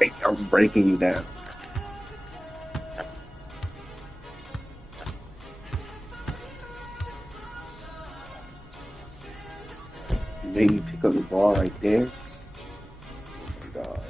Like I'm breaking you down. Maybe pick up the ball right there. Oh my God.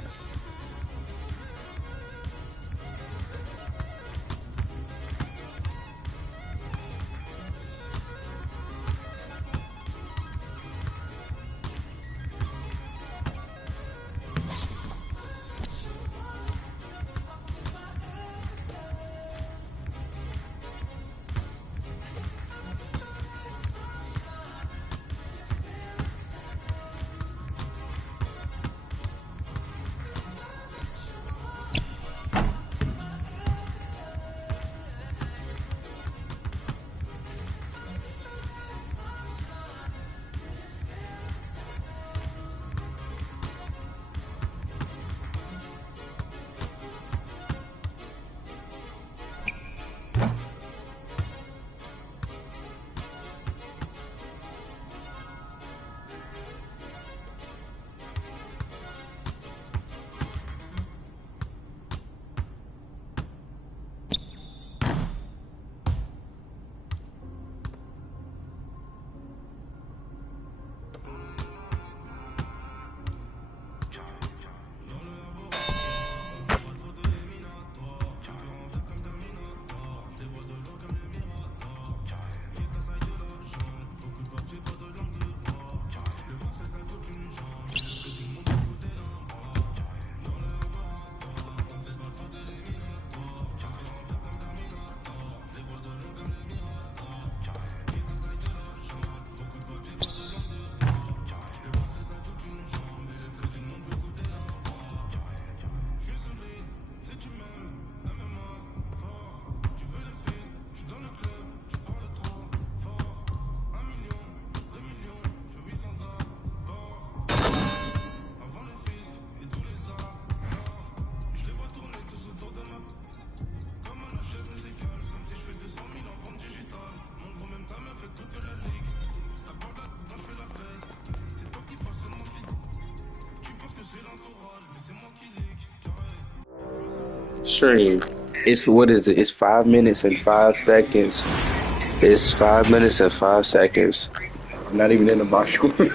Stream. It's what is it? It's 5 minutes and 5 seconds. It's 5 minutes and 5 seconds. I'm not even in the marshal. Got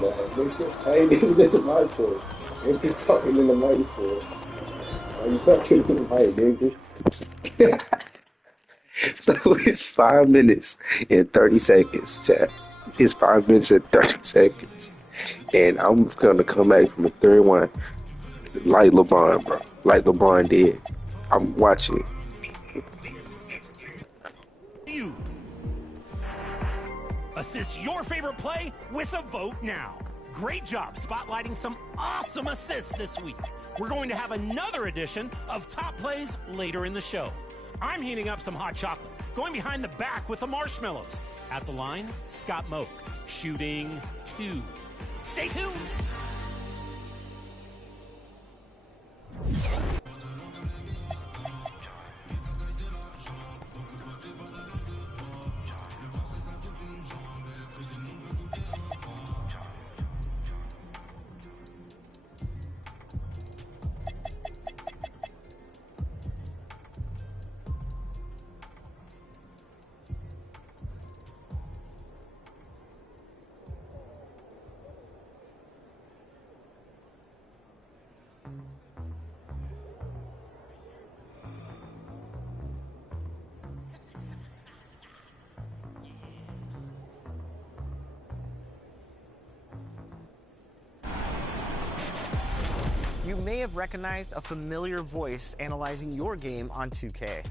mad. Nigga, I ain't even in the mic for it. Ain't you talking in the mic for it? Why you talking in the mic, nigga? So it's 5 minutes and 30 seconds, chat. It's 5 minutes and 30 seconds. And I'm gonna come back from a 3-1 like LeBron, bro. Like LeBron did. I'm watching. You assist your favorite play with a vote now. Great job spotlighting some awesome assists this week. We're going to have another edition of Top Plays later in the show. I'm heating up some hot chocolate, going behind the back with the marshmallows. At the line, Scott Moak, shooting 2. Stay tuned. You may have recognized a familiar voice analyzing your game on 2K.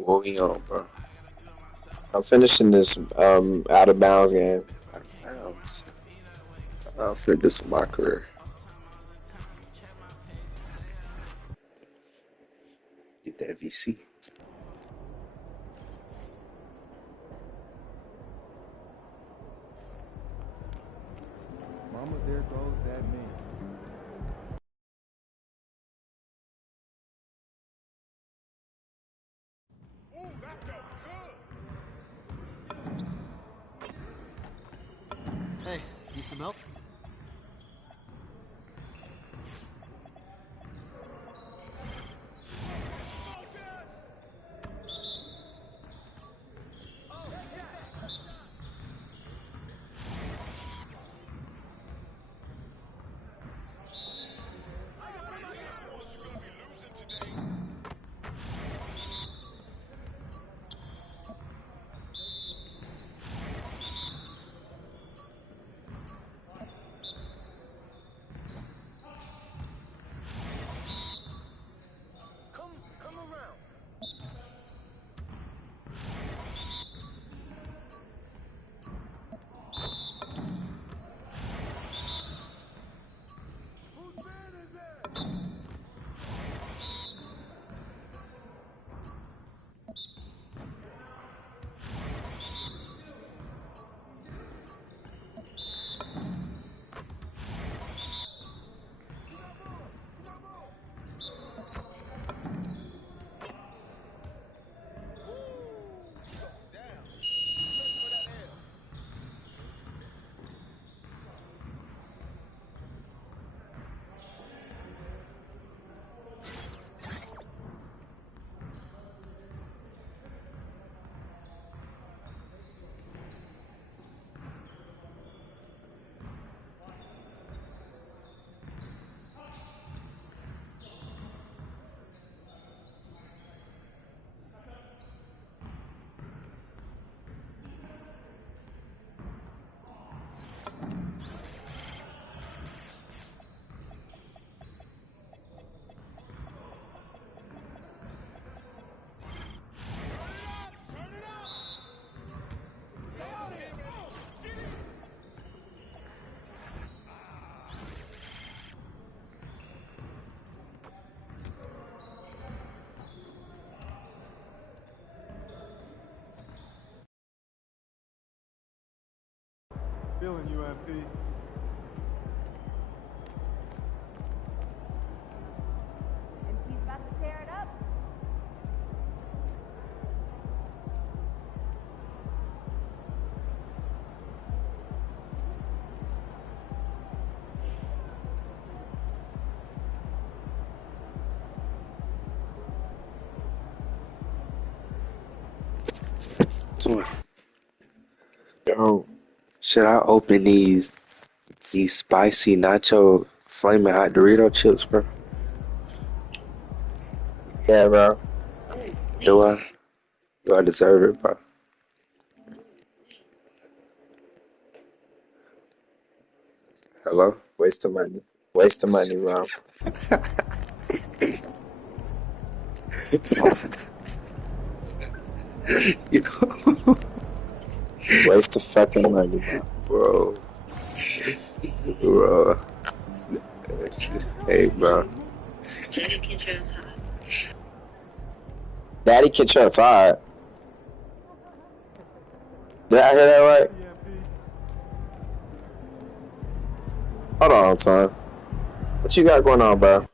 What we on, bro? I'm finishing this out of bounds game. I'm finna do some of my career. Get that VC. Mama, there goes that man. Hey, need some milk? Feeling you, MP. MP's about to tear it up. Yo, Should I open these spicy nacho flaming hot Dorito chips, bro? yeah, bro. Do I? Do I deserve it, bro? Hello? Waste of money. Waste of money, bro. You know, Waste of fucking money, bro. bro. Bro. Hey, bro. Daddy kicked you outside. Did I hear that right? Hold on, son. What you got going on, bro?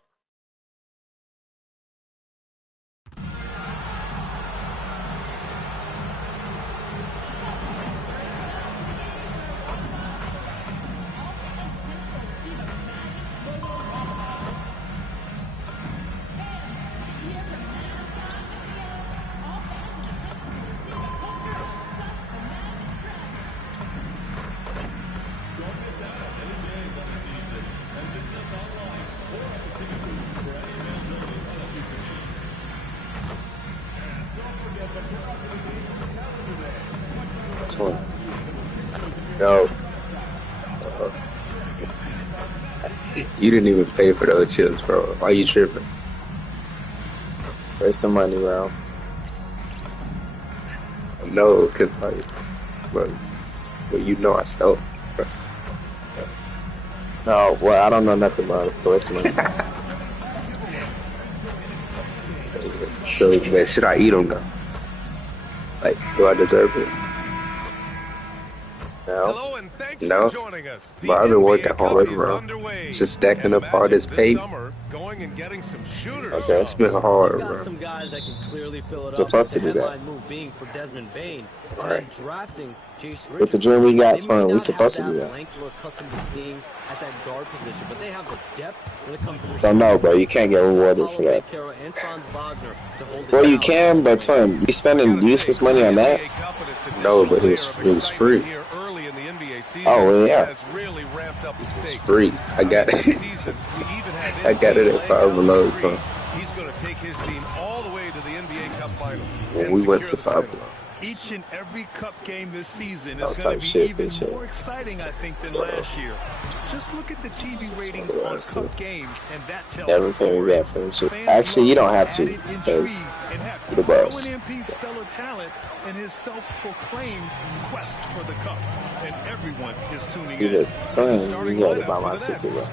So, Yo, you didn't even pay for those chips, bro. Why you tripping? waste of money, bro. No, cause like, well, you know I stole. No, well, I don't know nothing about it. What's the money? So, but should I eat them though? Like, do I deserve it? No. Hello and thanks No. for joining us. The But I've been working NBA Cup hard, is bro. underway. Just stacking And up all Magic this paper. summer, going and getting some shooters. Okay. It's been hard, Got bro. some guys that can clearly fill it Supposed up. to The do that. headline move being for Desmond Bain, and Alright. then drafting Jace With the Richardson. dream we got, They may son, we not supposed to have do that. length we're accustomed to seeing at that guard position, but they have the depth when it comes to their Don't know, bro. You can't get rewarded for that. and Franz Wagner to hold it Well, you down. can, but son, you spending useless money on that? No, but it was free. Oh, well, yeah. It's free. I got it. I got it at Five Below. He's going to take his team all the way to the NBA Cup Finals. When and we went to secure the Five title. Below. Each and every cup game this season All is going type to shit, be even bitch, more exciting, I think, than last year. Just look at the TV ratings what I on said. cup games, and that tells Never the pay me story. back for them shit. Fans Actually, you love don't have to, added because intrigue, and heck, you're the boss. knowing MP's stellar talent and his self-proclaimed quest for the cup, and everyone is tuning You in. the son, you gotta buy my ticket, bro.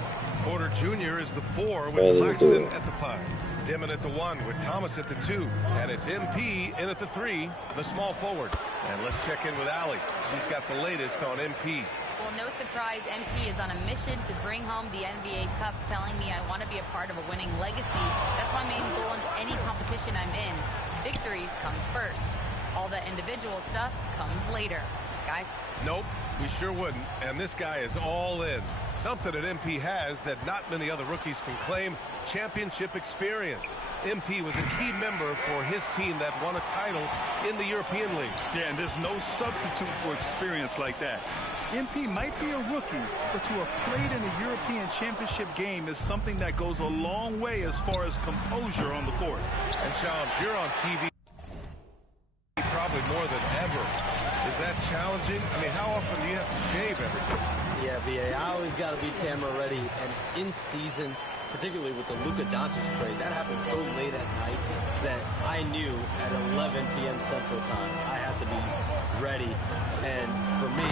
Porter Jr. is the 4 with Ready to do Claxton it. at the 5. Dimon at the 1 with Thomas at the 2. And it's MP in at the 3, the small forward. And let's check in with Allie. She's got the latest on MP. Well, no surprise, MP is on a mission to bring home the NBA Cup, telling me I want to be a part of a winning legacy. That's my main goal in any competition I'm in. Victories come first. All the individual stuff comes later. Guys? Nope, we sure wouldn't. And this guy is all in. Something that MP has that not many other rookies can claim: championship experience. MP was a key member for his team that won a title in the European League. Yeah, and there's no substitute for experience like that. MP might be a rookie, but to have played in a European championship game is something that goes a long way as far as composure on the court. And Shams, you're on TV probably more than ever. Is that challenging? I mean, how often do you have to shave everything? Yeah, BA, I always got to be camera ready, and in season, particularly with the Luka Doncic trade, that happened so late at night that I knew at 11 p.m. Central Time I had to be ready. And for me,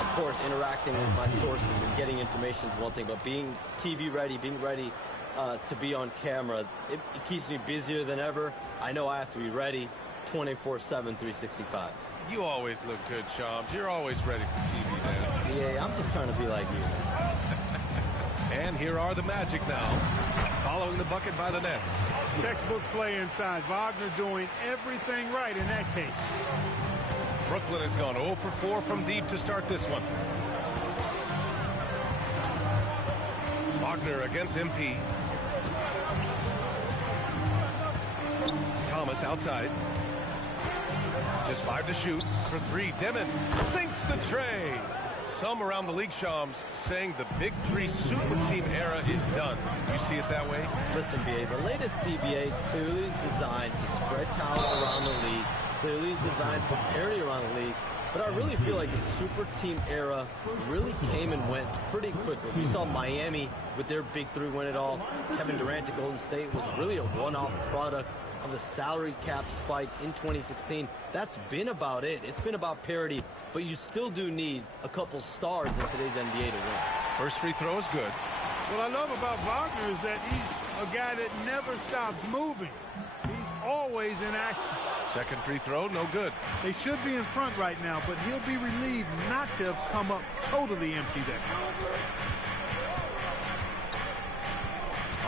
of course, interacting with my sources and getting information is one thing, but being TV ready, being ready to be on camera, it keeps me busier than ever. I know I have to be ready 24/7, 365. You always look good, Shams. You're always ready for TV, man. Yeah, I'm just trying to be like you. And here are the Magic now, following the bucket by the Nets. Textbook play inside. Wagner doing everything right in that case. Brooklyn has gone 0 for 4 from deep to start this one. Wagner against MP. Thomas outside. Just 5 to shoot. For 3, Dimon sinks the tray. Some around the league, Shams, saying the Big 3 super team era is done. You see it that way? Listen, BA, the latest CBA clearly is designed to spread talent around the league, clearly is designed for parity around the league, but I really feel like the super team era really came and went pretty quickly. We saw Miami with their Big 3 win it all. Kevin Durant at Golden State was really a one-off product of the salary cap spike in 2016. That's been about it. It's been about parity, but you still do need a couple stars in today's NBA to win. First free throw is good. What I love about Wagner is that he's a guy that never stops moving. He's always in action. Second free throw, no good. They should be in front right now, but he'll be relieved not to have come up totally empty there.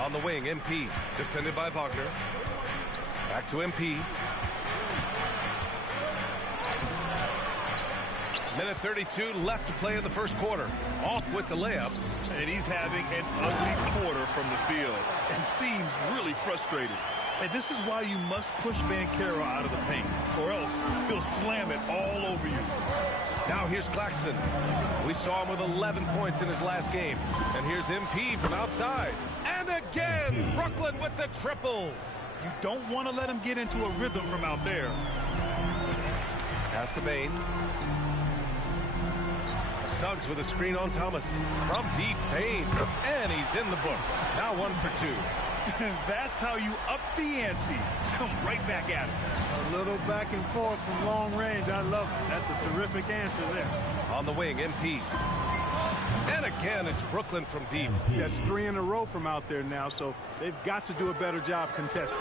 On the wing, MP, defended by Wagner. Back to MP. Minute 32 left to play in the first quarter. Off with the layup. And he's having an ugly quarter from the field and seems really frustrated. And this is why you must push Banchero out of the paint, or else he'll slam it all over you. Now here's Claxton. We saw him with 11 points in his last game. And here's MP from outside. And again, Brooklyn with the triple. You don't want to let him get into a rhythm from out there. Pass to Bain. Suggs with a screen on Thomas. From deep, Bain. And he's in the books. Now 1 for 2. That's how you up the ante. Come right back at it. A little back and forth from long range. I love it. That's a terrific answer there. On the wing, MP. And again, it's Brooklyn from deep. That's 3 in a row from out there now, so they've got to do a better job contesting.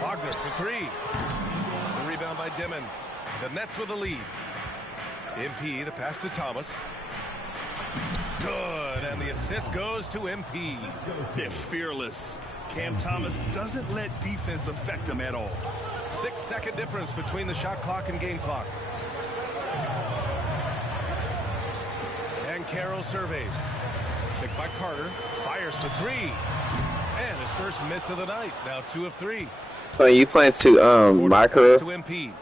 Wagner for 3. The rebound by Dimon. The Nets with the lead. MP, the pass to Thomas. Good, and the assist goes to MP. They're fearless. Cam Thomas doesn't let defense affect him at all. 6-second difference between the shot clock and game clock. And Carroll surveys. Picked by Carter. Fires for 3. And his first miss of the night. Now 2 of 3. Oh, you plan to Micah? To MP.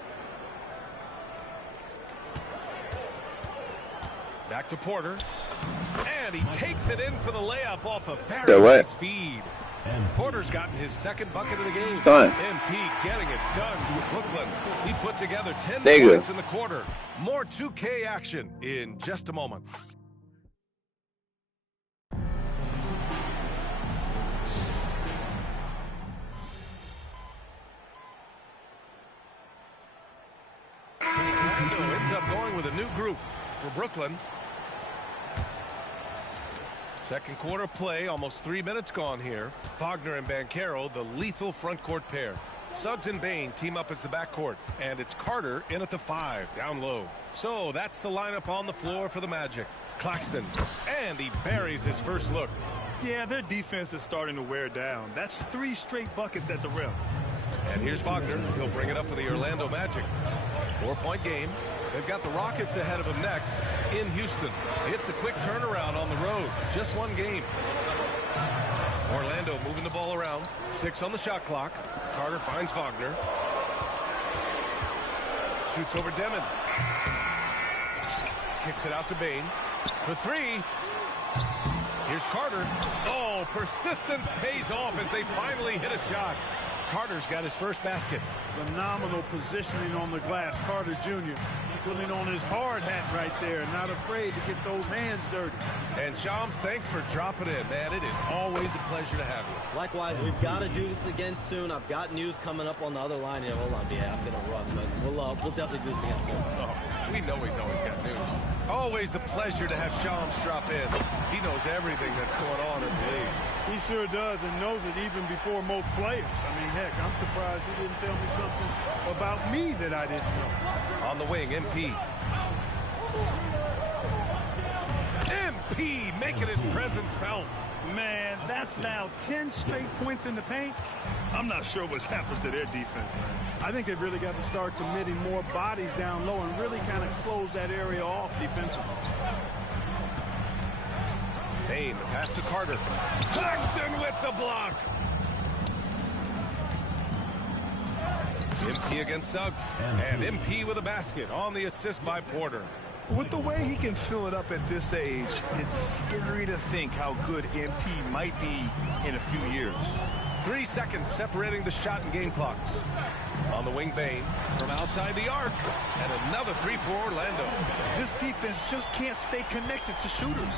Back to Porter. And he takes it in for the layup off a very nice feed. Porter's gotten his second bucket of the game. Done. MP getting it done for Brooklyn. He put together 10 Nigga. points in the quarter. More 2K action in just a moment. Orlando ends up going with a new group for Brooklyn. Second quarter play, almost 3 minutes gone here. Wagner and Banchero, the lethal front court pair. Suggs and Bain team up as the backcourt, and it's Carter in at the 5, down low. So that's the lineup on the floor for the Magic. Claxton, and he buries his first look. Yeah, their defense is starting to wear down. That's 3 straight buckets at the rim. And here's Wagner. He'll bring it up for the Orlando Magic. 4-point game. They've got the Rockets ahead of them next in Houston. It's a quick turnaround on the road. Just 1 game. Orlando moving the ball around. 6 on the shot clock. Carter finds Wagner. Shoots over Demon. Kicks it out to Bain. For 3. Here's Carter. Oh, persistence pays off as they finally hit a shot. Carter's got his first basket. Phenomenal positioning on the glass. Carter Jr. putting on his hard hat right there. Not afraid to get those hands dirty. And Shams, thanks for dropping in, man. It is always a pleasure to have you. Likewise, we've got to do this again soon. I've got news coming up on the other line here. Hold on, yeah, I'm going to run, but we'll definitely do this again soon. Oh, we know he's always got news. Always a pleasure to have Shams drop in. He knows everything that's going on in the league. He sure does, and knows it even before most players. I mean, heck, I'm surprised he didn't tell me something about me that I didn't know. On the wing, MP. MP making his presence felt. Man, that's now 10 straight points in the paint. I'm not sure what's happened to their defense, man. I think they've really got to start committing more bodies down low and really kind of close that area off defensively. Bain, the pass to Carter. Claxton with the block. MP against Suggs. And MP with a basket on the assist by Porter. With the way he can fill it up at this age, it's scary to think how good MP might be in a few years. 3 seconds separating the shot and game clocks. On the wing, Bain from outside the arc. And another 3 for Orlando. This defense just can't stay connected to shooters.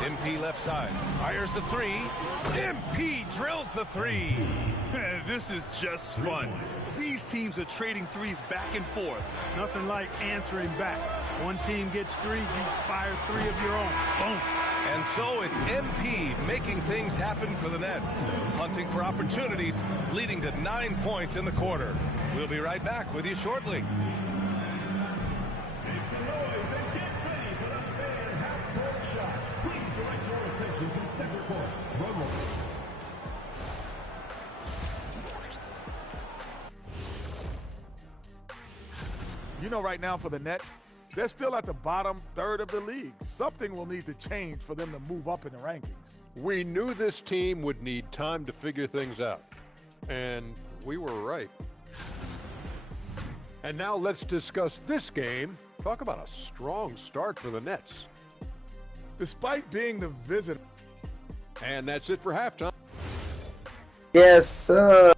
MP left side. Fires the 3. MP drills the 3. This is just fun. These teams are trading threes back and forth. Nothing like answering back. One team gets 3, you fire 3 of your own. Boom. And so it's MP making things happen for the Nets. Hunting for opportunities, leading to 9 points in the quarter. We'll be right back with you shortly. Make some noise and get ready for the main half-court shot. Please direct your attention to center court. Drum roll. You know, right now for the Nets, they're still at the bottom third of the league. Something will need to change for them to move up in the rankings. We knew this team would need time to figure things out. And we were right. And now let's discuss this game. Talk about a strong start for the Nets. Despite being the visitor. And that's it for halftime. Yes, sir.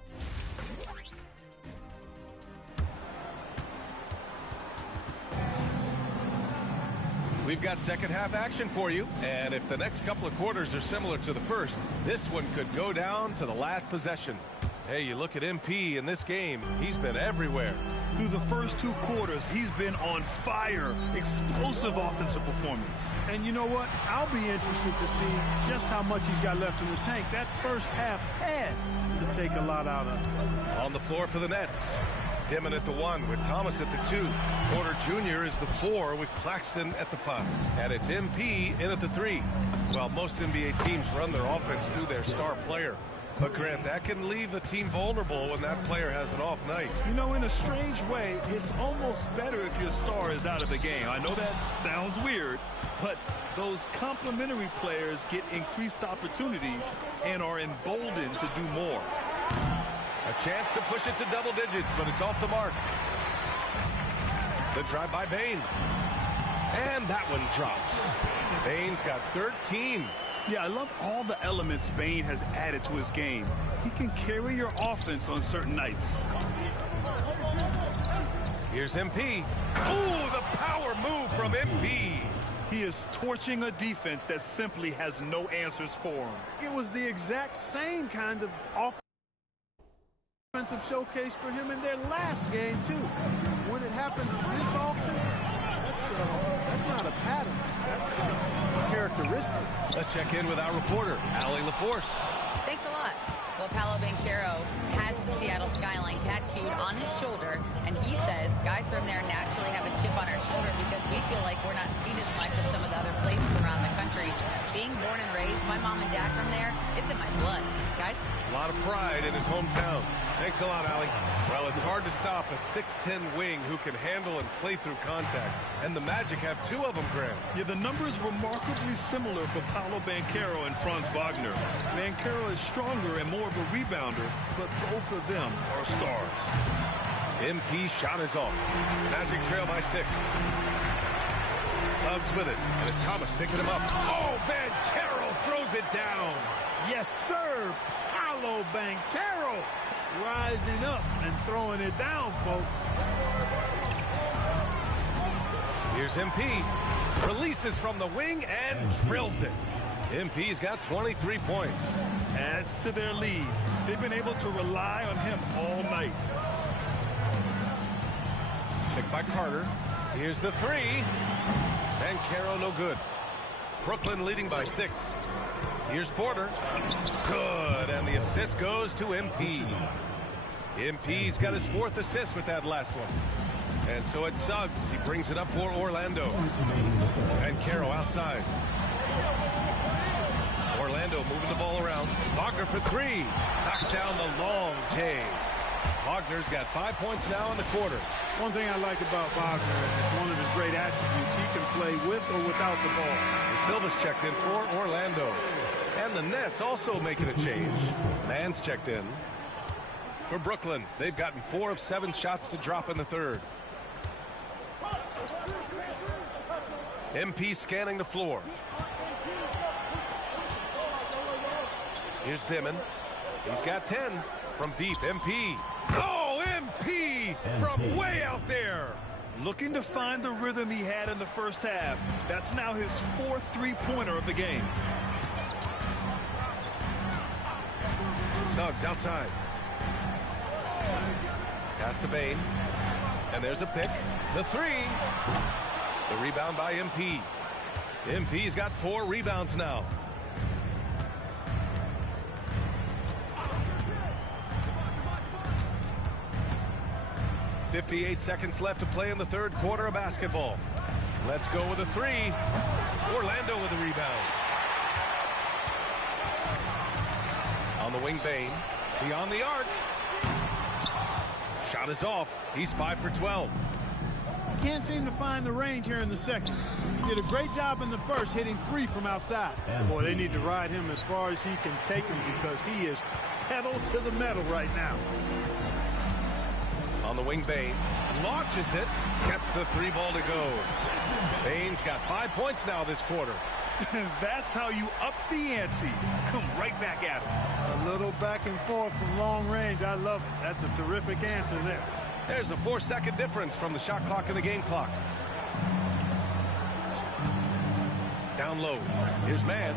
We We've got second half action for you, and if the next couple of quarters are similar to the first, this one could go down to the last possession. Hey, you look at MP in this game, he's been everywhere. Through the first 2 quarters, he's been on fire. Explosive offensive performance. And you know what? I'll be interested to see just how much he's got left in the tank. That first half had to take a lot out of him. On the floor for the Nets. Dimon at the 1 with Thomas at the 2. Porter Jr. is the 4 with Claxton at the 5. And it's MP in at the 3. Well, most NBA teams run their offense through their star player. But, Grant, that can leave the team vulnerable when that player has an off night. You know, in a strange way, it's almost better if your star is out of the game. I know that sounds weird, but those complementary players get increased opportunities and are emboldened to do more. A chance to push it to double digits, but it's off the mark. The drive by Bane. And that one drops. Bane's got 13. Yeah, I love all the elements Bane has added to his game. He can carry your offense on certain nights. Here's MP. Ooh, the power move from MP. He is torching a defense that simply has no answers for him. It was the exact same kind of offensive showcase for him in their last game, too. When it happens this often, that's not a pattern. That's characteristic. Let's check in with our reporter, Allie LaForce. Thanks a lot. Well, Paolo Banchero has the Seattle skyline tattooed on his shoulder, and he says guys from there naturally have a chip on our shoulder because we feel like we're not seen as much as some of the other places around the country. Being born and raised, my mom and dad from there, it's in my blood. Guys? A lot of pride in his hometown. Thanks a lot, Allie. Well, it's hard to stop a 6'10 wing who can handle and play through contact. And the Magic have 2 of them, Graham. Yeah, the numbers remarkably similar for Paolo Banchero and Franz Wagner. Banchero is stronger and more of a rebounder, but both of them are stars. MP shot is off. Magic trail by 6. Suggs with it, and it's Thomas picking him up. Oh, Banchero throws it down. Yes, sir. Paolo Banchero rising up and throwing it down, folks. Here's MP. Releases from the wing and drills it. MP's got 23 points. Adds to their lead. They've been able to rely on him all night. Picked by Carter. Here's the 3. Banchero no good. Brooklyn leading by 6. Here's Porter. Good, and the assist goes to MP. MP's got his 4th assist with that last one. And so it's Suggs. He brings it up for Orlando. Banchero outside. Orlando moving the ball around. Wagner for 3. Knocks down the long J. Wagner's got 5 points now in the quarter. One thing I like about Wagner, and it's one of his great attributes, he can play with or without the ball. And Silva's checked in for Orlando. And the Nets also making a change. Mann's checked in. For Brooklyn, they've gotten 4 of 7 shots to drop in the 3rd. MP scanning the floor. Here's Dimon. He's got 10 from deep. MP. Oh, MP from way out there. Looking to find the rhythm he had in the first half. That's now his 4th three-pointer of the game. Suggs outside. Pass to Bane. And there's a pick. The 3. The rebound by MP. MP's got 4 rebounds now. .58 seconds left to play in the 3rd quarter of basketball. Let's go with a 3. Orlando with the rebound. On the wing, Bane. Beyond the arc. Shot is off. He's 5 for 12. Can't seem to find the range here in the 2nd. Did a great job in the 1st hitting 3 from outside. Boy, they need to ride him as far as he can take him because he is pedal to the metal right now. On the wing, Bane launches it, gets the 3 ball to go. Bane's got 5 points now this quarter. That's how you up the ante. Come right back at him. A little back and forth from long range. I love it. That's a terrific answer there. There's a 4-second difference from the shot clock and the game clock. Down low. Here's man.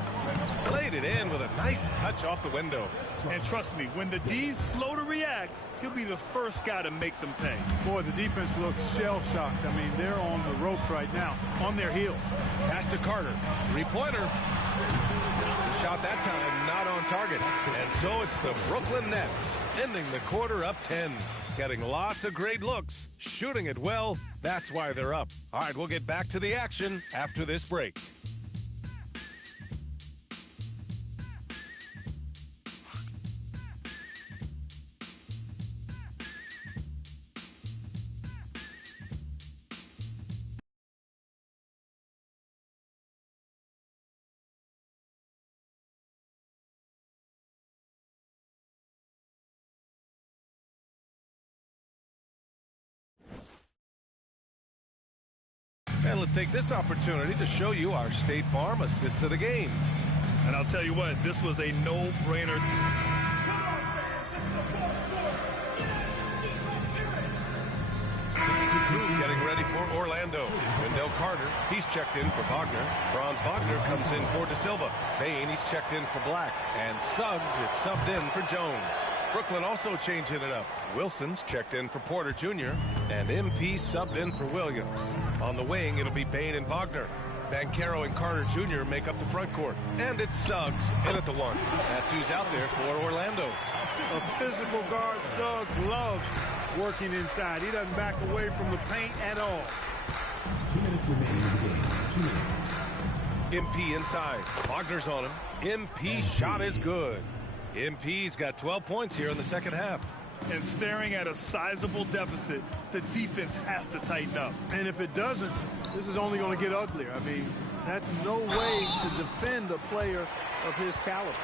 Played it in with a nice touch off the window. And trust me, when the D's slow to react, he'll be the first guy to make them pay. Boy, the defense looks shell-shocked. I mean, they're on the ropes right now, on their heels. Pass to Carter. Three-pointer. The shot that time not on target. And so it's the Brooklyn Nets ending the quarter up 10. Getting lots of great looks. Shooting it well. That's why they're up. All right, we'll get back to the action after this break. And let's take this opportunity to show you our State Farm assist to the game. And I'll tell you what, this was a no-brainer. Getting ready for Orlando. Wendell Carter, he's checked in for Wagner. Franz Wagner comes in for De Silva. Bain, he's checked in for Black. And Suggs is subbed in for Jones. Brooklyn also changing it up. Wilson's checked in for Porter Jr. And MP subbed in for Williams. On the wing, it'll be Bain and Wagner. Banchero and Carter Jr. make up the front court. And it's Suggs in at the one. That's who's out there for Orlando. A physical guard, Suggs, loves working inside. He doesn't back away from the paint at all. 2 minutes remaining in the game. 2 minutes. MP inside. Wagner's on him. MP shot is good. MP's got 12 points here in the second half. And staring at a sizable deficit, the defense has to tighten up. And if it doesn't, this is only going to get uglier. I mean, that's no way to defend a player of his caliber.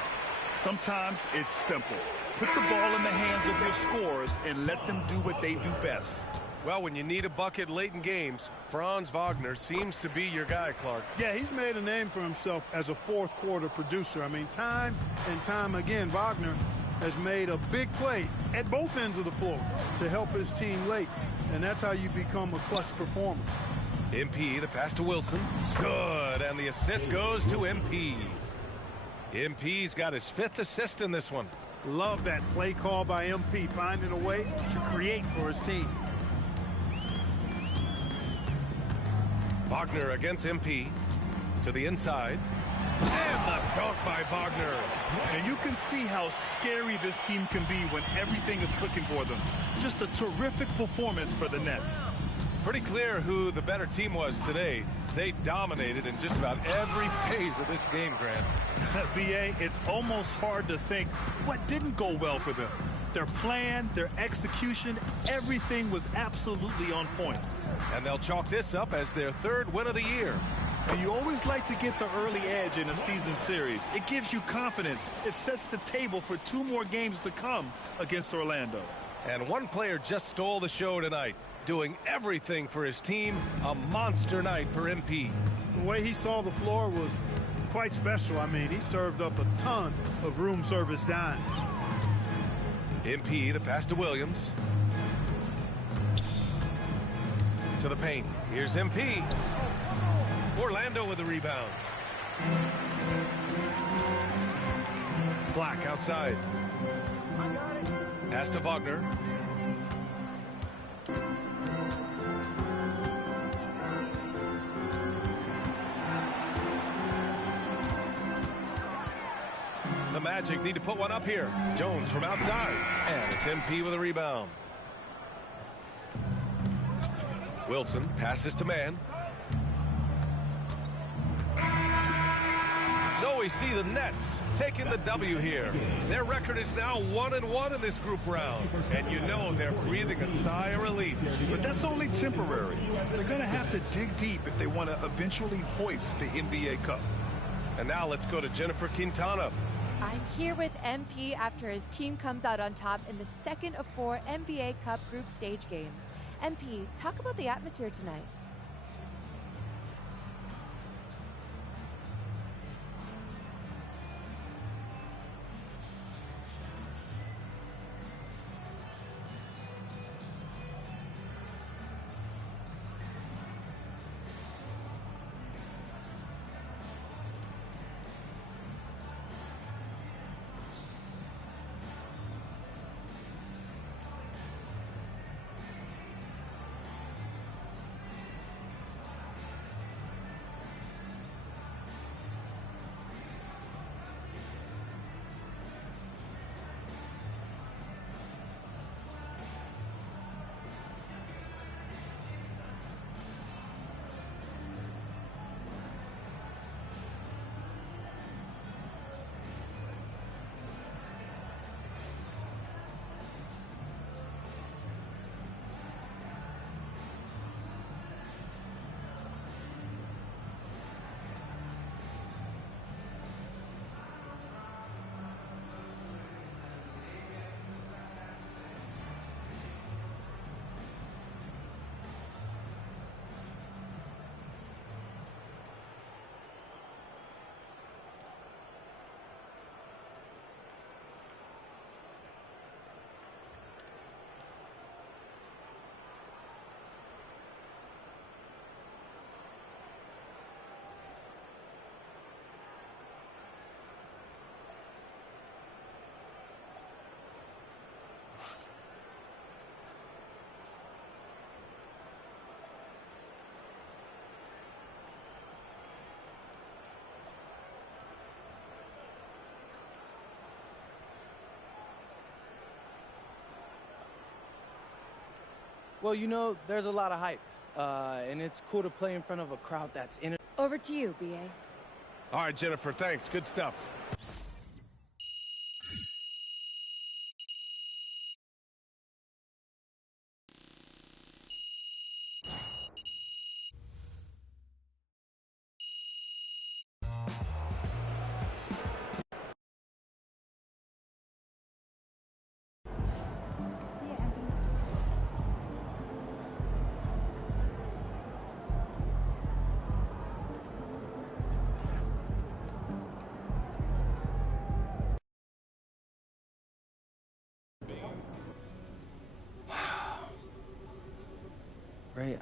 Sometimes it's simple. Put the ball in the hands of your scorers and let them do what they do best. Well, when you need a bucket late in games, Franz Wagner seems to be your guy, Clark. Yeah, he's made a name for himself as a fourth-quarter producer. I mean, time and time again, Wagner has made a big play at both ends of the floor to help his team late, and that's how you become a clutch performer. MP, the pass to Wilson. Good, and the assist goes to MP. MP's got his 5th assist in this one. Love that play call by MP, finding a way to create for his team. Wagner against MP to the inside. And the dunk by Wagner. And you can see how scary this team can be when everything is clicking for them. Just a terrific performance for the Nets. Pretty clear who the better team was today. They dominated in just about every phase of this game, Grant. BA, it's almost hard to think what didn't go well for them. Their plan, their execution, everything was absolutely on point. And they'll chalk this up as their 3rd win of the year. And you always like to get the early edge in a season series. It gives you confidence. It sets the table for 2 more games to come against Orlando. And one player just stole the show tonight, doing everything for his team. A monster night for MP. The way he saw the floor was quite special. I mean, he served up a ton of room service dime. MP, the pass to Williams. To the paint. Here's MP. Orlando with the rebound. Black outside. Pass to Wagner. The Magic need to put one up here. Jones from outside. And it's MP with a rebound. Wilson passes to man. So we see the Nets taking the W here. Their record is now 1-1 in this group round. And you know they're breathing a sigh of relief. But that's only temporary. They're going to have to dig deep if they want to eventually hoist the NBA Cup. And now let's go to Jennifer Quintana. I'm here with MP after his team comes out on top in the second of 4 NBA Cup group stage games. MP, talk about the atmosphere tonight. Well, you know, there's a lot of hype, and it's cool to play in front of a crowd that's in it. Over to you, BA. All right, Jennifer, thanks. Good stuff. Ray,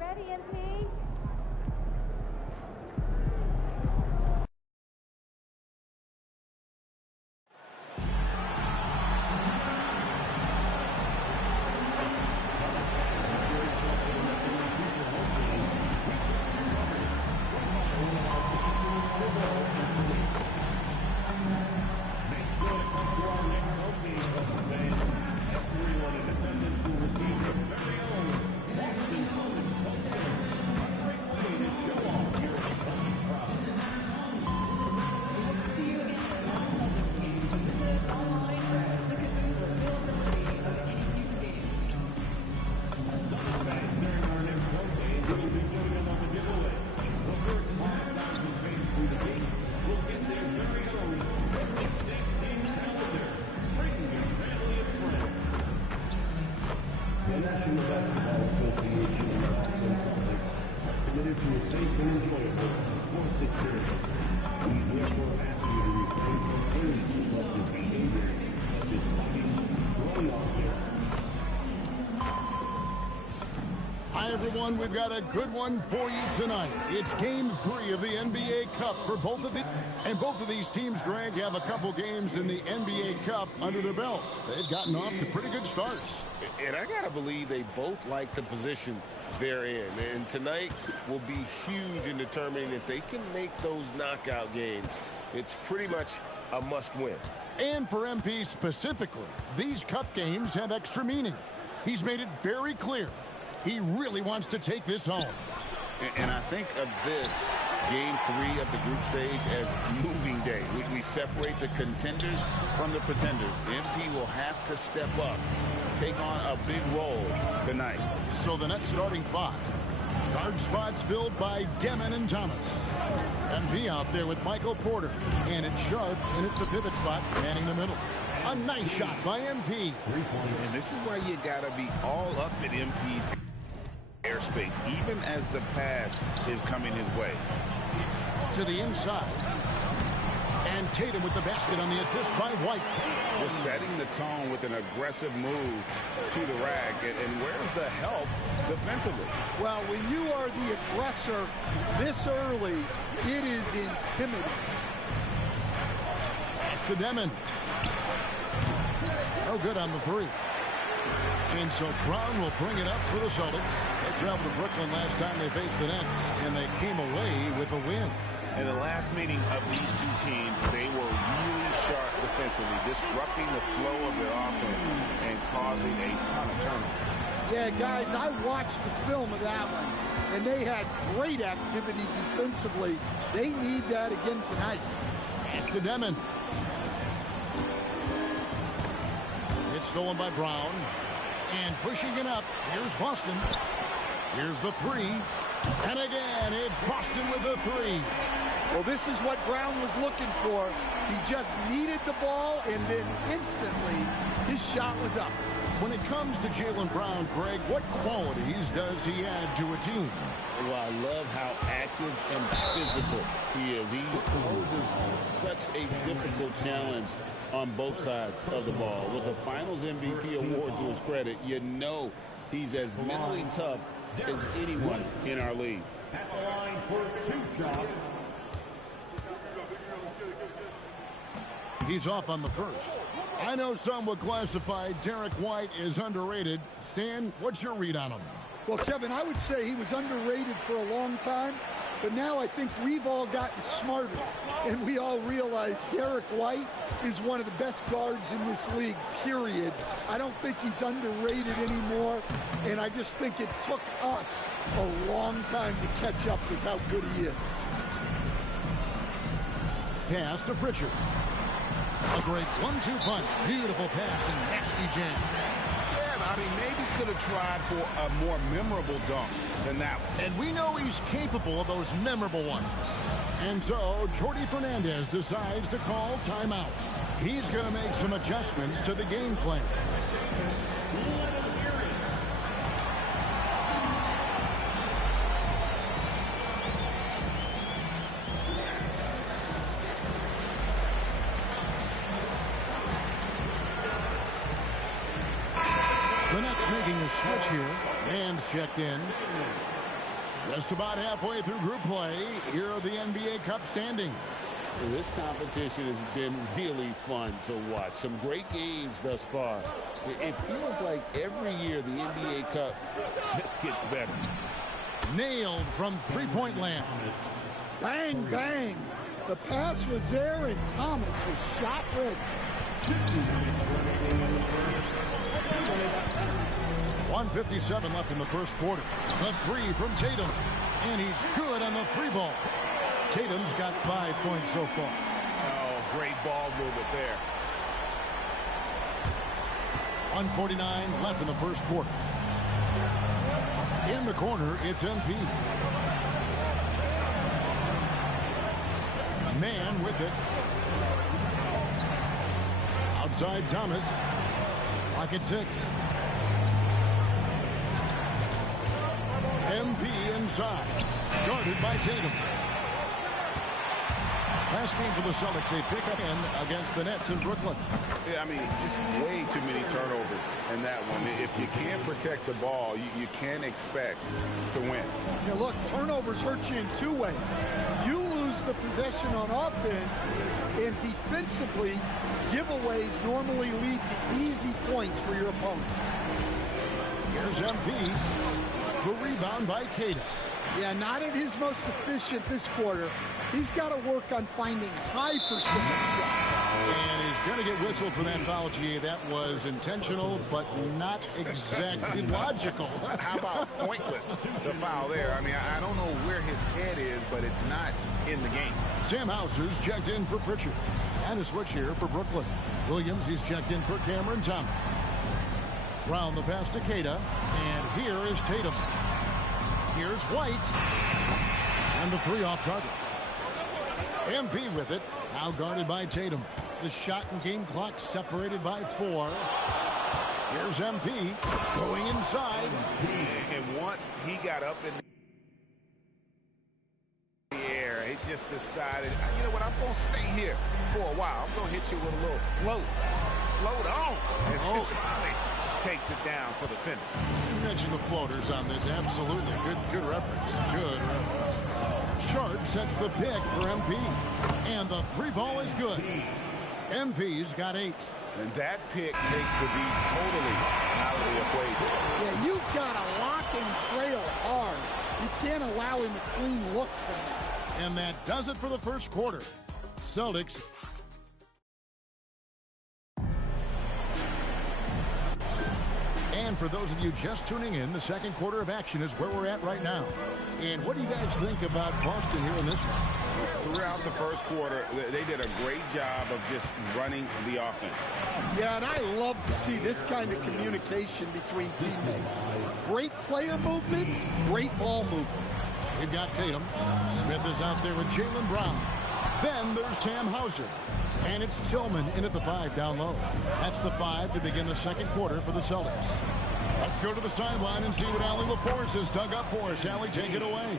Ready, MP? Committed to a safe and enjoyable sports experience. We therefore ask you to refrain from any disruptive behavior, such as fighting, throwing objects. Hi, everyone. We've got a good one for you tonight. It's Game 3 of the NBA Cup for both of these teams, Greg, have a couple games in the NBA Cup under their belts. They've gotten off to pretty good starts. And I got to believe they both like the position they're in. And tonight will be huge in determining if they can make those knockout games. It's pretty much a must-win. And for MP specifically, these cup games have extra meaning. He's made it very clear he really wants to take this home. And I think of this Game 3 of the group stage as moving day. We separate the contenders from the pretenders. MP will have to step up, take on a big role tonight. So the Nets starting five. Guard spots filled by Demon and Thomas. MP out there with Michael Porter. And it's Sharp in at the pivot spot, manning the middle. A nice shot by MP. And this is why you got to be all up at MP's airspace, even as the pass is coming his way. To the inside. And Tatum with the basket on the assist by White. Just setting the tone with an aggressive move to the rack. And where's the help defensively? Well, when you are the aggressor this early, it is intimidating. That's the Demon. No good on the three. And so Brown will bring it up for the Celtics. They traveled to Brooklyn last time they faced the Nets, and they came away with a win. In the last meeting of these two teams, they were really sharp defensively, disrupting the flow of their offense and causing a ton of turnovers. Yeah, guys, I watched the film of that one, and they had great activity defensively. They need that again tonight. It's the Demon. It's stolen by Brown. And pushing it up, here's Boston. Here's the three. And again, it's Boston with the three. Well, this is what Brown was looking for. He just needed the ball, and then instantly his shot was up. When it comes to Jaylen Brown, Greg, what qualities does he add to a team? Well, I love how active and physical he is. He poses such a difficult challenge on both sides of the ball. With a Finals MVP award to his credit, you know he's as mentally tough as anyone in our league. At the line for 2 shots. He's off on the first. I know some would classify Derek White as underrated. Stan, what's your read on him? Well, Kevin, I would say he was underrated for a long time, but now I think we've all gotten smarter, and we all realize Derek White is one of the best guards in this league, period. I don't think he's underrated anymore, and I just think it took us a long time to catch up with how good he is. Pass to Pritchard. A great 1-2 punch. Beautiful pass and nasty jam. Yeah, I mean, maybe could have tried for a more memorable dunk than that one. And we know he's capable of those memorable ones. And so, Jordi Fernandez decides to call timeout. He's going to make some adjustments to the game plan. The Nets making a switch here. Man's checked in. Just about halfway through group play. Here are the NBA Cup standings. This competition has been really fun to watch. Some great games thus far. It feels like every year the NBA Cup just gets better. Nailed from three-point land. Bang, bang. The pass was there, and Thomas was shot ready. 1:57 left in the first quarter. The three from Tatum. And he's good on the three ball. Tatum's got 5 points so far. Oh, great ball movement there. 1:49 left in the first quarter. In the corner, it's MP. Man with it. Outside Thomas. Pocket 6. MP inside. Guarded by Tatum. Last game for the Celtics, they pick up in against the Nets in Brooklyn. Yeah, I mean, just way too many turnovers in that one. If you can't protect the ball, you can't expect to win. Now, look, turnovers hurt you in two ways. You lose the possession on offense, and defensively, giveaways normally lead to easy points for your opponents. Here's MP. The rebound by Keita. Yeah, not at his most efficient this quarter. He's got to work on finding high percentage shots. And he's going to get whistled for that foul, GA. That was intentional, but not exactly logical. How about pointless to foul there? I mean, I don't know where his head is, but it's not in the game. Sam Hauser's checked in for Pritchard. And a switch here for Brooklyn. Williams, he's checked in for Cameron Thomas. Round the pass to Keita. And here is Tatum. Here's White. And the three off target. MP with it. Now guarded by Tatum. The shot and game clock separated by 4. Here's MP going inside. And once he got up in the air, he just decided, you know what, I'm going to stay here for a while. I'm going to hit you with a little float. Float on. And finally takes it down for the finish. You mentioned the floaters on this. Absolutely. Good reference. Good reference. Sharp sets the pick for MP. And the three ball is good. MP's got 8. And that pick takes the D totally out of the equation. Yeah, you've got to lock and trail hard. You can't allow him a clean look from that. And that does it for the first quarter. Celtics. And for those of you just tuning in, the second quarter of action is where we're at right now. And what do you guys think about Boston here in this one? Throughout the first quarter, they did a great job of just running the offense. Yeah, and I love to see this kind of communication between teammates. Great player movement, great ball movement. We've got Tatum. Smith is out there with Jaylen Brown. Then there's Sam Hauser. And it's Tillman in at the 5 down low. That's the 5 to begin the second quarter for the Celtics. Let's go to the sideline and see what Allie LaForce has dug up for us. Allie, take it away.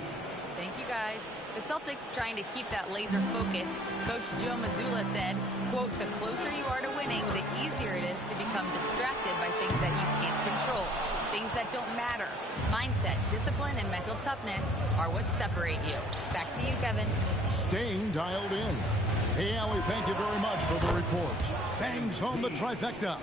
Thank you, guys. The Celtics trying to keep that laser focus. Coach Joe Mazzulla said, quote, the closer you are to winning, the easier it is to become distracted by things that you can't control, things that don't matter. Mindset, discipline, and mental toughness are what separate you. Back to you, Kevin. Staying dialed in. Hey, Allie, thank you very much for the report. Bangs home the trifecta.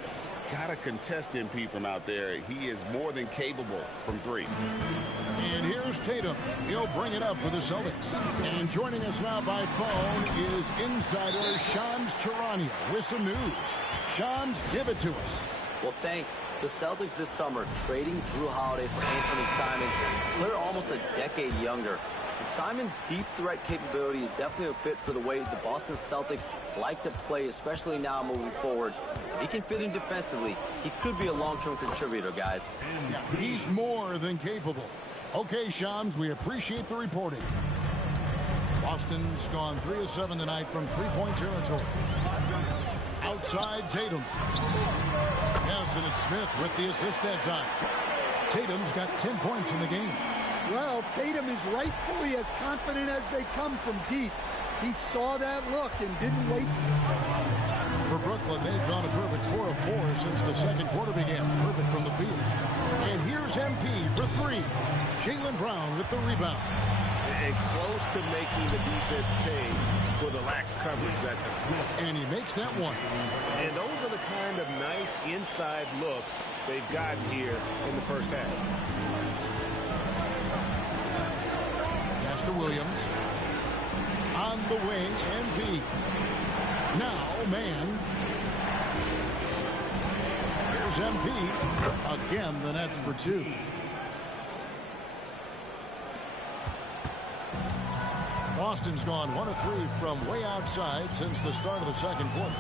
Got to contest MP from out there. He is more than capable from 3. And here's Tatum. He'll bring it up for the Celtics. And joining us now by phone is insider Shams Charania with some news. Shams, give it to us. Well, thanks. The Celtics this summer trading Drew Holiday for Anthony Simons. They're almost a decade younger. And Simons' deep threat capability is definitely a fit for the way the Boston Celtics like to play, especially now moving forward. If he can fit in defensively, he could be a long-term contributor, guys. He's more than capable. Okay, Shams, we appreciate the reporting. Boston's gone 3 of 7 tonight from three-point territory. Outside Tatum. Yes, and it's Smith with the assist that time. Tatum's got 10 points in the game. Well, Tatum is rightfully as confident as they come from deep. He saw that look and didn't waste it. For Brooklyn, they've gone a perfect 4 of 4 since the second quarter began. Perfect from the field. And here's MP for 3. Jaylen Brown with the rebound. And close to making the defense pay for the lax coverage that time. And he makes that one. And those are the kind of nice inside looks they've gotten here in the first half. Pass to Williams. On the wing, MP. Now, man. Here's MP. Again, the Nets for 2. Boston's gone 1 of 3 from way outside since the start of the second quarter.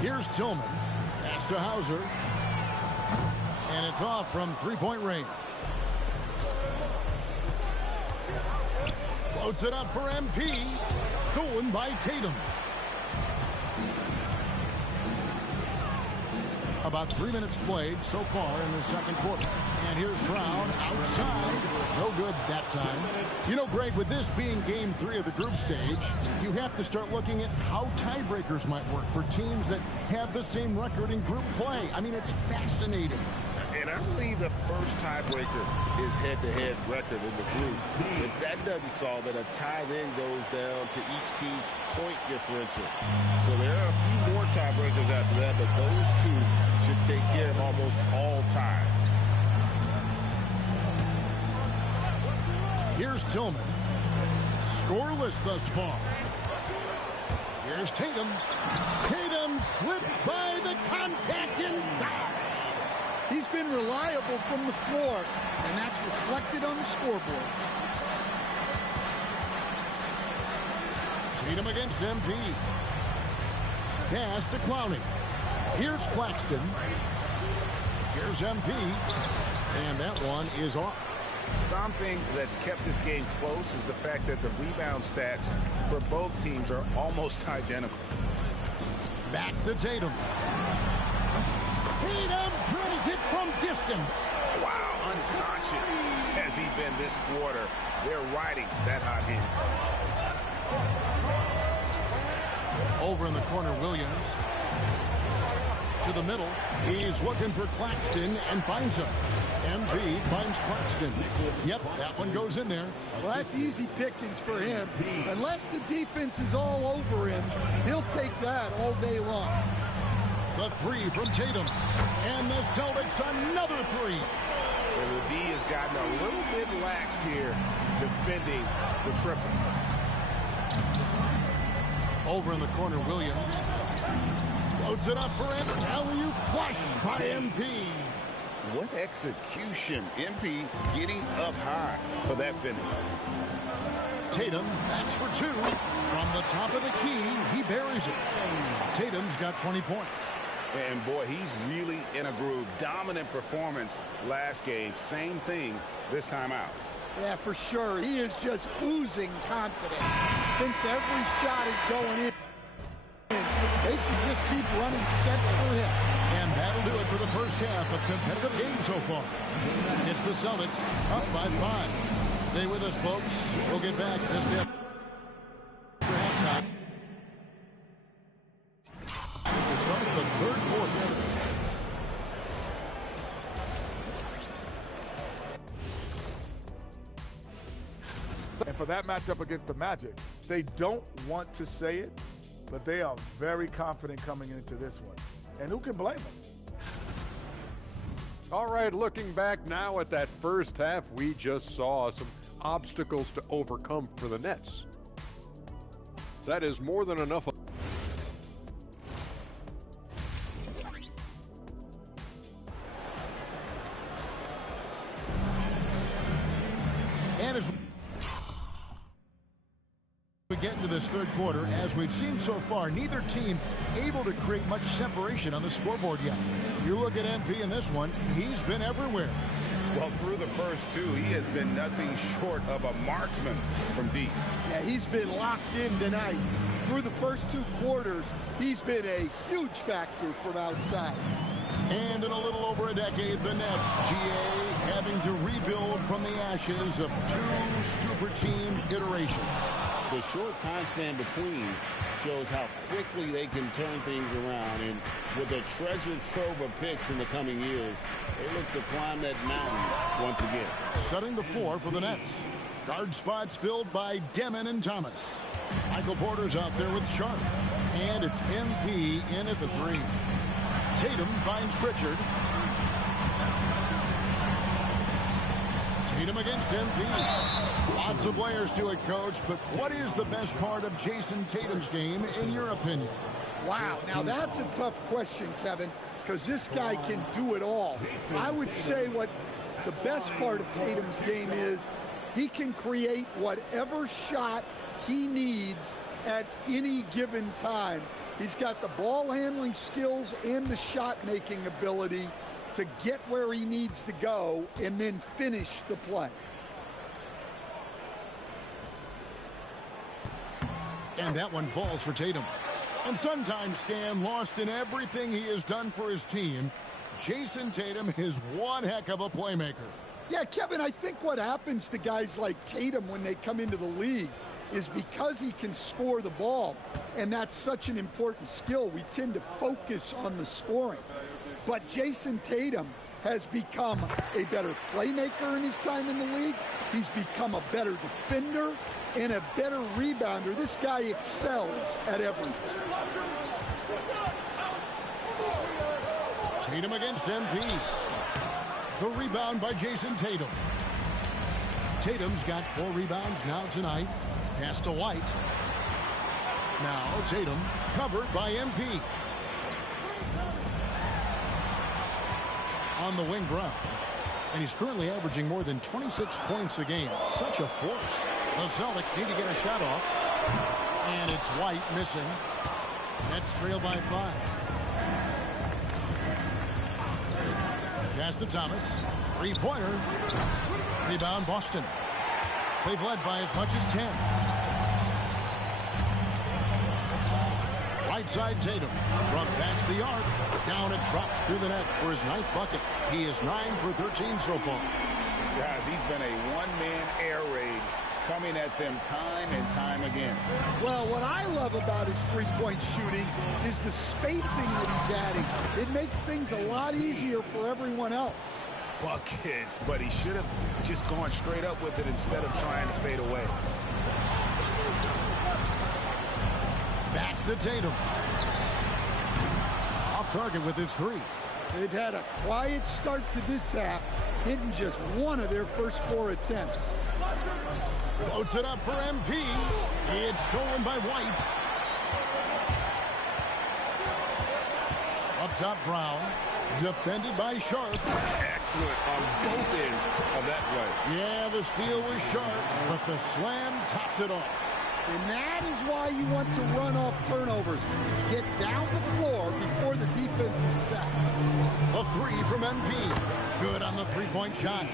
Here's Tillman. Pass to Hauser. And it's off from three-point range. Floats it up for MP. Stolen by Tatum. About 3 minutes played so far in the second quarter. And here's Brown outside. No good that time. You know, Greg, with this being game 3 of the group stage, you have to start looking at how tiebreakers might work for teams that have the same record in group play. I mean, it's fascinating. And I believe the first tiebreaker is head-to-head record in the group. If that doesn't solve it, a tie then goes down to each team's point differential. So there are a few more tiebreakers after that, but those two should take care of almost all ties. Here's Tillman. Scoreless thus far. Here's Tatum. Tatum slipped by the contact inside. He's been reliable from the floor, and that's reflected on the scoreboard. Tatum against MP. Pass to Clowney. Here's Claxton. Here's MP. And that one is off. Something that's kept this game close is the fact that the rebound stats for both teams are almost identical. Back to Tatum. Tatum drills it from distance. Wow, unconscious has he been this quarter. They're riding that hot hand. Over in the corner, Williams. To the middle. He's looking for Claxton and finds him. MP finds Claxton. Yep, that one goes in there. Well, that's easy pickings for him. Unless the defense is all over him, he'll take that all day long. The 3 from Tatum. And the Celtics another 3. And the D has gotten a little bit laxed here defending the triple. Over in the corner, Williams. Floats it up for him. Alley-oop flush by MP. What execution. MP getting up high for that finish. Tatum, that's for two. From the top of the key, he buries it. Tatum's got 20 points. And boy, he's really in a groove. Dominant performance last game. Same thing this time out. Yeah, for sure. He is just oozing confidence. Thinks every shot is going in. They should just keep running sets for him. And that'll do it for the first half of competitive games so far. It's the Celtics up by 5. Stay with us, folks. We'll get back just after halftime. To start the third quarter. And for that matchup against the Magic, they don't want to say it, but they are very confident coming into this one. And who can blame them? All right, looking back now at that first half, we just saw some obstacles to overcome for the Nets. That is more than enough. And as we get into this third quarter, as we've seen so far, neither team able to create much separation on the scoreboard yet. You look at MP in this one, he's been everywhere. Well, through the first two, he has been nothing short of a marksman from deep. Yeah, he's been locked in tonight. Through the first two quarters, he's been a huge factor from outside. And in a little over a decade, the Nets, GA, having to rebuild from the ashes of two super team iterations. The short time span between shows how quickly they can turn things around. And with a treasure trove of picks in the coming years, they look to climb that mountain once again. Setting the floor for the Nets. Guard spots filled by Demon and Thomas. Michael Porter's out there with Sharp. And it's MP in at the 3. Tatum finds Pritchard. Tatum against MP. Lots of players to it, Coach, but what is the best part of Jason Tatum's game, in your opinion? Wow, now that's a tough question, Kevin, because this guy can do it all. I would say what the best part of Tatum's game is, he can create whatever shot he needs at any given time. He's got the ball handling skills and the shot making ability to get where he needs to go and then finish the play. And that one falls for Tatum. And sometimes, Stan, lost in everything he has done for his team, Jason Tatum is one heck of a playmaker. Yeah, Kevin, I think what happens to guys like Tatum when they come into the league is because he can score the ball, and that's such an important skill, we tend to focus on the scoring. But Jason Tatum has become a better playmaker in his time in the league. He's become a better defender and a better rebounder. This guy excels at everything. Tatum against MP. The rebound by Jason Tatum. Tatum's got 4 rebounds now tonight. Pass to White. Now Tatum covered by MP. On the wing Brown. And he's currently averaging more than 26 points a game. Such a force. The Celtics need to get a shot off. And it's White missing. Nets trail by 5. Pass to Thomas. 3-pointer. Rebound Boston. They've led by as much as 10. Right side Tatum. From past the arc. Down and drops through the net for his 9th bucket. He is 9 for 13 so far. Guys, he's been a one-man air raid coming at them time and time again. Well, what I love about his three-point shooting is the spacing that he's adding. It makes things a lot easier for everyone else. Buckets, but he should have just gone straight up with it instead of trying to fade away. Back to Tatum. Off target with his 3. They've had a quiet start to this half, hitting just one of their first 4 attempts. Floats it up for MP. It's stolen by White. Up top, Brown. Defended by Sharp. Excellent on both ends of that play. Yeah, the steal was sharp, but the slam topped it off. And that is why you want to run off turnovers. Get down the floor before the defense is set. A three from MP. Good on the three-point shot.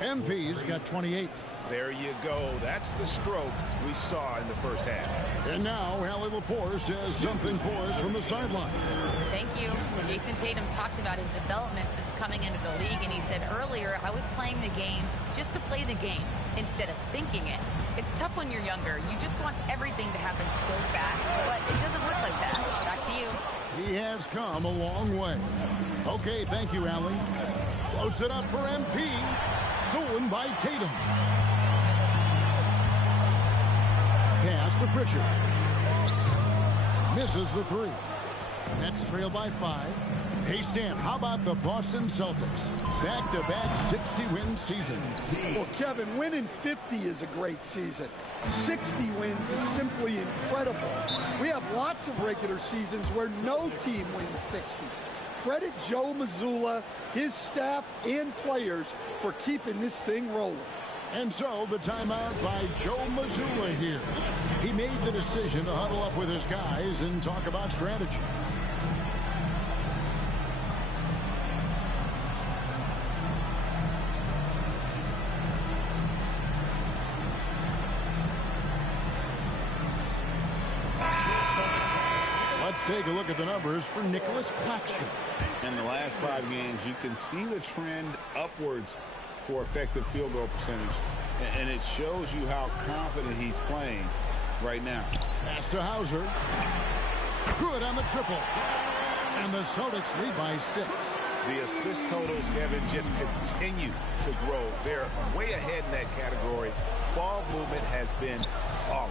MP's got 28. There you go. That's the stroke we saw in the first half. And now Allie LaForce has something for us from the sideline. Thank you. Jason Tatum talked about his development since coming into the league, and he said earlier, I was playing the game just to play the game instead of thinking it. It's tough when you're younger. You just want everything to happen so fast, but it doesn't work like that. Back to you. He has come a long way. Okay, thank you, Allie. Floats it up for MP. Stolen by Tatum. Pass to Pritchard. Misses the three. Nets trail by 5. Hey, Stan, how about the Boston Celtics? Back-to-back 60-win season. Well, Kevin, winning 50 is a great season. 60 wins is simply incredible. We have lots of regular seasons where no team wins 60. Credit Joe Mazzulla, his staff, and players for keeping this thing rolling. And so the timeout by Joe Mazzulla here. He made the decision to huddle up with his guys and talk about strategy. Let's take a look at the numbers for Nicholas Claxton. In the last 5 games, you can see the trend upwards for effective field goal percentage. And it shows you how confident he's playing right now. Pass to Hauser. Good on the triple. And the Celtics lead by 6. The assist totals, Kevin, just continue to grow. They're way ahead in that category. Ball movement has been flawless.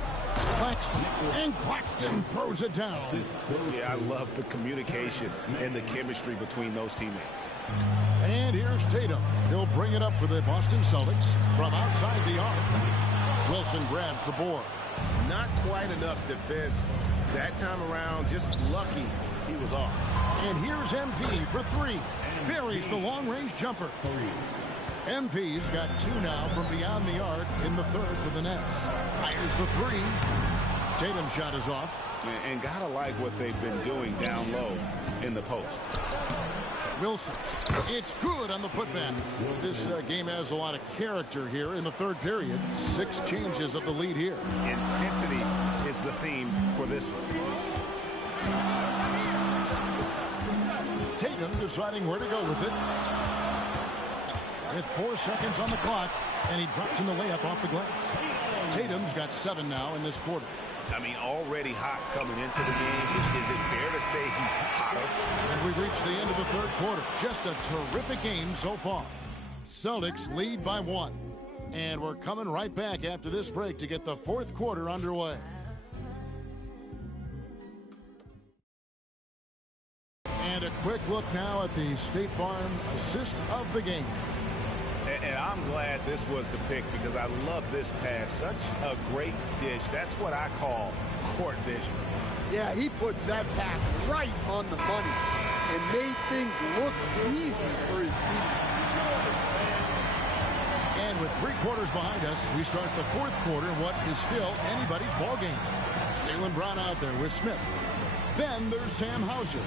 Claxton, and Claxton throws it down. Yeah, I love the communication and the chemistry between those teammates. And here's Tatum. He'll bring it up for the Boston Celtics from outside the arc. Wilson grabs the board. Not quite enough defense that time around. Just lucky he was off. And here's MP for 3. Buries the long-range jumper. MP's got 2 now from beyond the arc in the third for the Nets. Fires the 3. Tatum's shot is off. And gotta like what they've been doing down low in the post. Wilson. It's good on the putback. This game has a lot of character here in the third period. 6 changes of the lead here. Intensity is the theme for this one. Tatum deciding where to go with it. With 4 seconds on the clock, and he drops in the layup off the glass. Tatum's got 7 now in this quarter. I mean, already hot coming into the game. Is it fair to say he's hotter? And we've reached the end of the third quarter. Just a terrific game so far. Celtics lead by 1. And we're coming right back after this break to get the fourth quarter underway. And a quick look now at the State Farm assist of the game. And I'm glad this was the pick because I love this pass. Such a great dish. That's what I call court vision. Yeah, he puts that pass right on the money and made things look easy for his team. And with 3 quarters behind us, we start the fourth quarter, what is still anybody's ball game. Jaylen Brown out there with Smith. Then there's Sam Hauser.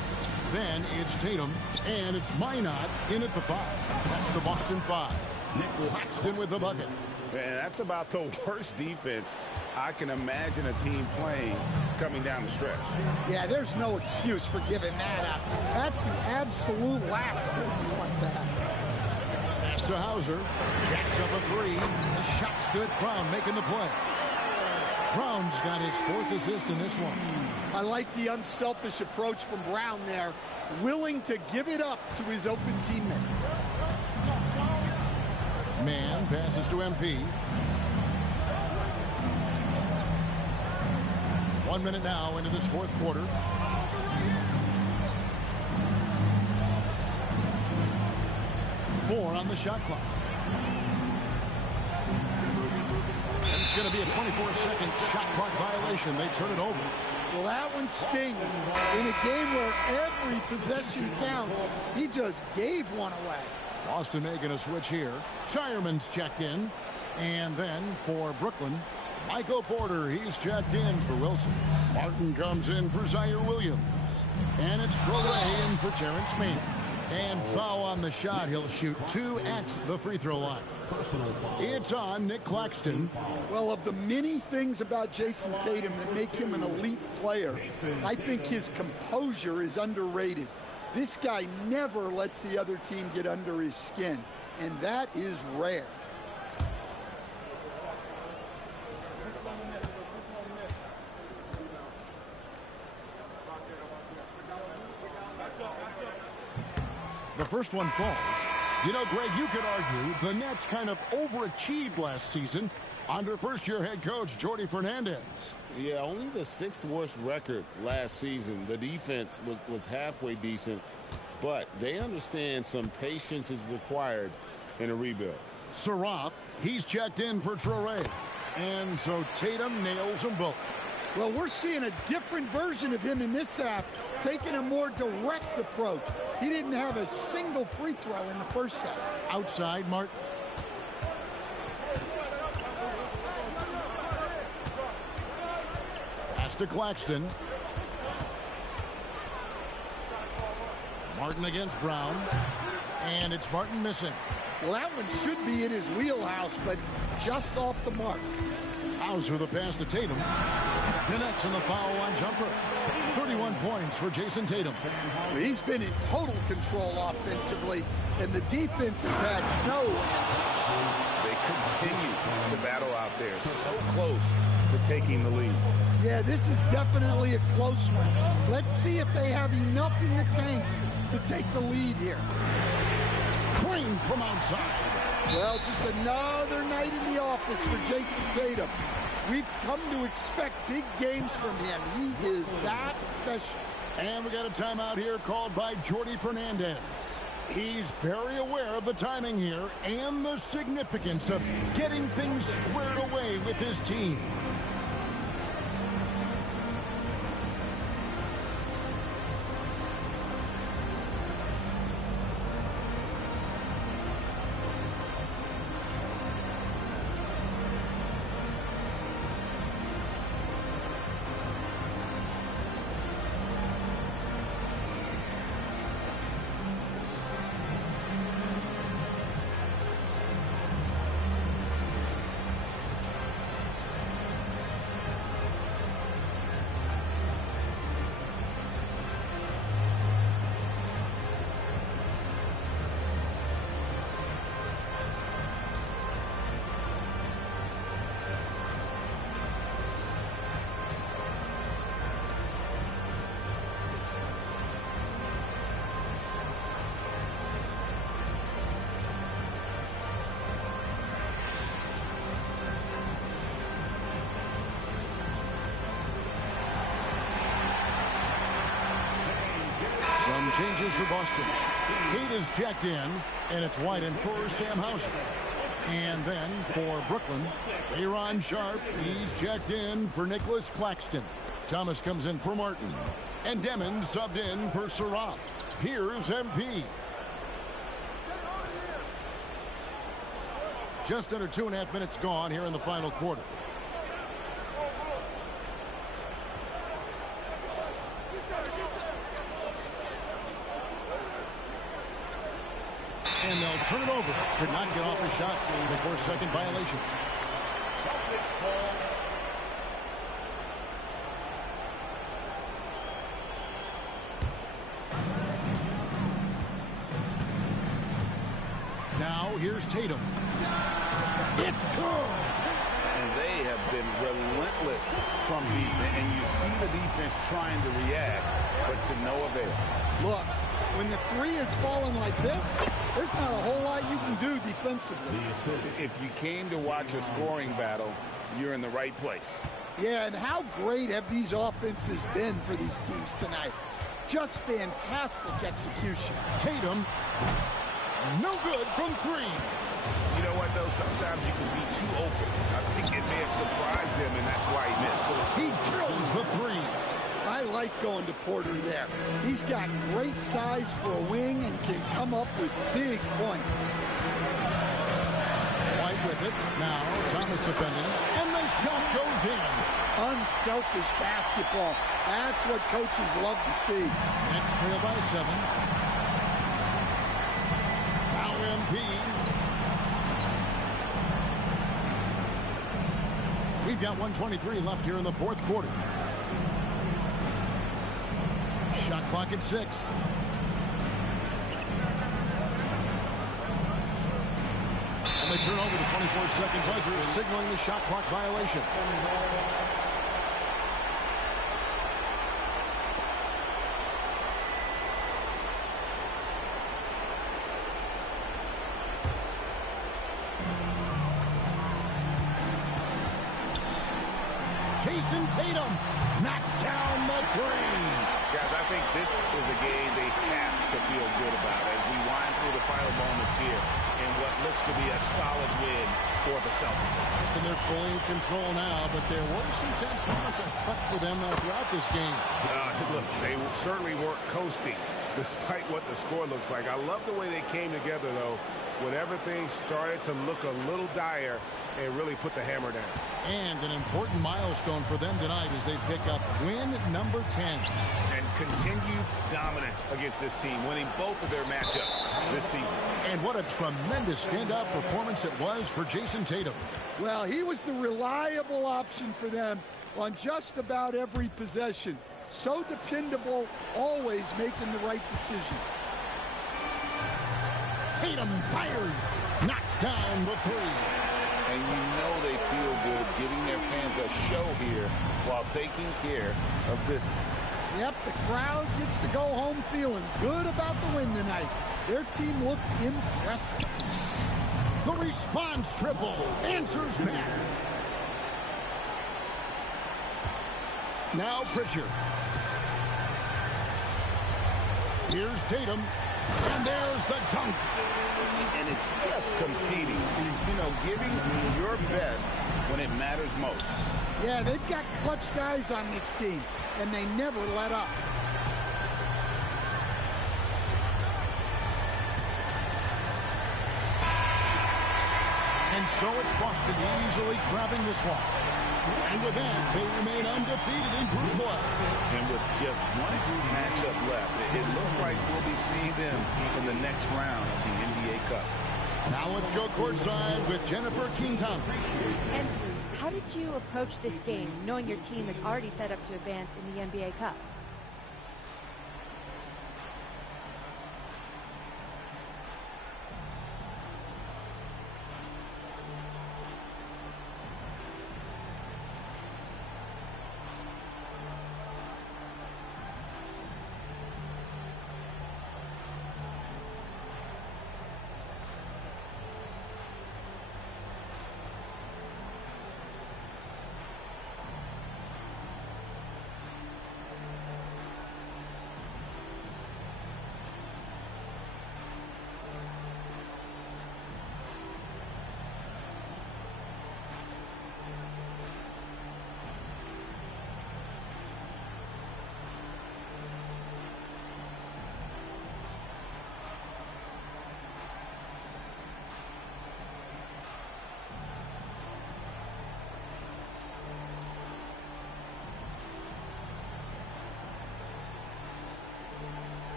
Then it's Tatum, and it's Minot in at the 5. That's the Boston 5. Claxton with the bucket. And that's about the worst defense I can imagine a team playing coming down the stretch. Yeah, there's no excuse for giving that up. That's the absolute last thing you want to happen. Pass to Hauser. Jacks up a 3. The shot's good. Brown making the play. Brown's got his 4th assist in this one. I like the unselfish approach from Brown there, willing to give it up to his open teammates. Man passes to MP. 1 minute now into this fourth quarter. Four on the shot clock. And it's going to be a 24-second shot clock violation. They turn it over. Well, that one stings. In a game where every possession counts, he just gave one away. Boston making a switch here. Shireman's checked in. And then for Brooklyn, Michael Porter, he's checked in for Wilson. Martin comes in for Zaire Williams. And it's Traore in for Terrence Mann. And foul on the shot. He'll shoot 2 at the free throw line. It's on Nick Claxton. Well, of the many things about Jason Tatum that make him an elite player, I think his composure is underrated. This guy never lets the other team get under his skin, and that is rare. The first one falls. You know, Greg, you could argue the Nets kind of overachieved last season under first-year head coach Jordi Fernandez. Yeah, only the 6th worst record last season. The defense was halfway decent, but they understand some patience is required in a rebuild. Saraf, he's checked in for Traore. And so Tatum nails them both. Well, we're seeing a different version of him in this half, taking a more direct approach. He didn't have a single free throw in the first half. Outside, Martin. Pass to Claxton. Martin against Brown. And it's Martin missing. Well, that one should be in his wheelhouse, but just off the mark. Hauser the pass to Tatum. Connects in the foul line jumper. 31 points for Jason Tatum. He's been in total control offensively, and the defense has had no answers. They continue to battle out there, so close to taking the lead. Yeah, this is definitely a close one. Let's see if they have enough in the tank to take the lead here. Crane from outside. Well, just another night in the office for Jason Tatum. We've come to expect big games from him. He is that special. And we got a timeout here called by Jordi Fernandez. He's very aware of the timing here and the significance of getting things squared away with his team. Some changes for Boston. Kate is checked in, and it's White in for Sam Hauser. And then for Brooklyn, Aaron Sharp, he's checked in for Nicholas Claxton. Thomas comes in for Martin. And Demon subbed in for Saraf. Here's MP. Just under 2.5 minutes gone here in the final quarter. And they'll turn it over. Could not get off the shot before second violation. Now here's Tatum. It's good. And they have been relentless from deep. And you see the defense trying to react, but to no avail. Look, when the three is falling like this, there's not a whole lot you can do defensively. If you came to watch a scoring battle, you're in the right place. Yeah, and how great have these offenses been for these teams tonight? Just fantastic execution. Tatum, no good from three. You know what, though? Sometimes you can be too open. I think it may have surprised him, and that's why he missed. He drills the three. I like going to Porter there. He's got great size for a wing and can come up with big points. White with it. Now Thomas defending. And the shot goes in. Unselfish basketball. That's what coaches love to see. Next trail by 7. Now MP. We've got 1:23 left here in the fourth quarter. Shot clock at 6. And they turn over the 24-second buzzer, signaling the shot clock violation. Jason Tatum knocks down the 3. Guys, I think this is a game they have to feel good about as we wind through the final moments here in what looks to be a solid win for the Celtics. And they're fully in control now, but there were some tense moments I thought for them throughout this game. Listen, they certainly weren't coasting despite what the score looks like. I love the way they came together, though, whenever things started to look a little dire and really put the hammer down. And an important milestone for them tonight as they pick up win number 10. And continued dominance against this team, winning both of their matchups this season. And what a tremendous standout performance it was for Jason Tatum. Well, he was the reliable option for them on just about every possession. So dependable, always making the right decision. Tatum fires, knocks down the 3. And you know they feel good giving their fans a show here while taking care of business. Yep, the crowd gets to go home feeling good about the win tonight. Their team looked impressive. The response triple answers back. Now Pritchard. Here's Tatum. And there's the dunk. And it's just competing. You know, giving your best when it matters most. Yeah, they've got clutch guys on this team, and they never let up. And so it's Boston easily grabbing this one. And with that, they remain undefeated in group play. And with just one group matchup left, it looks like we'll be seeing them in the next round of the NBA Cup. Now let's go courtside with Jennifer King-Thomas. And how did you approach this game, knowing your team is already set up to advance in the NBA Cup?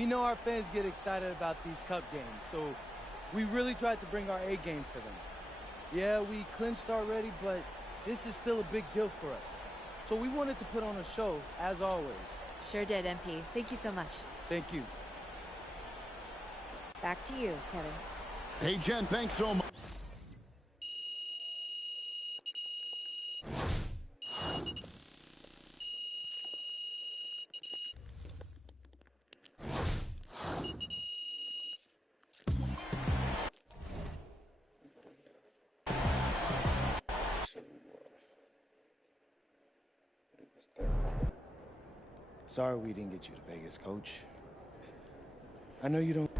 We know our fans get excited about these cup games, so we really tried to bring our A game for them. Yeah, we clinched already, but this is still a big deal for us. So we wanted to put on a show, as always. Sure did, MP. Thank you so much. Thank you. Back to you, Kevin. Hey, Jen, thanks so much. Sorry we didn't get you to Vegas, Coach. I know you don't...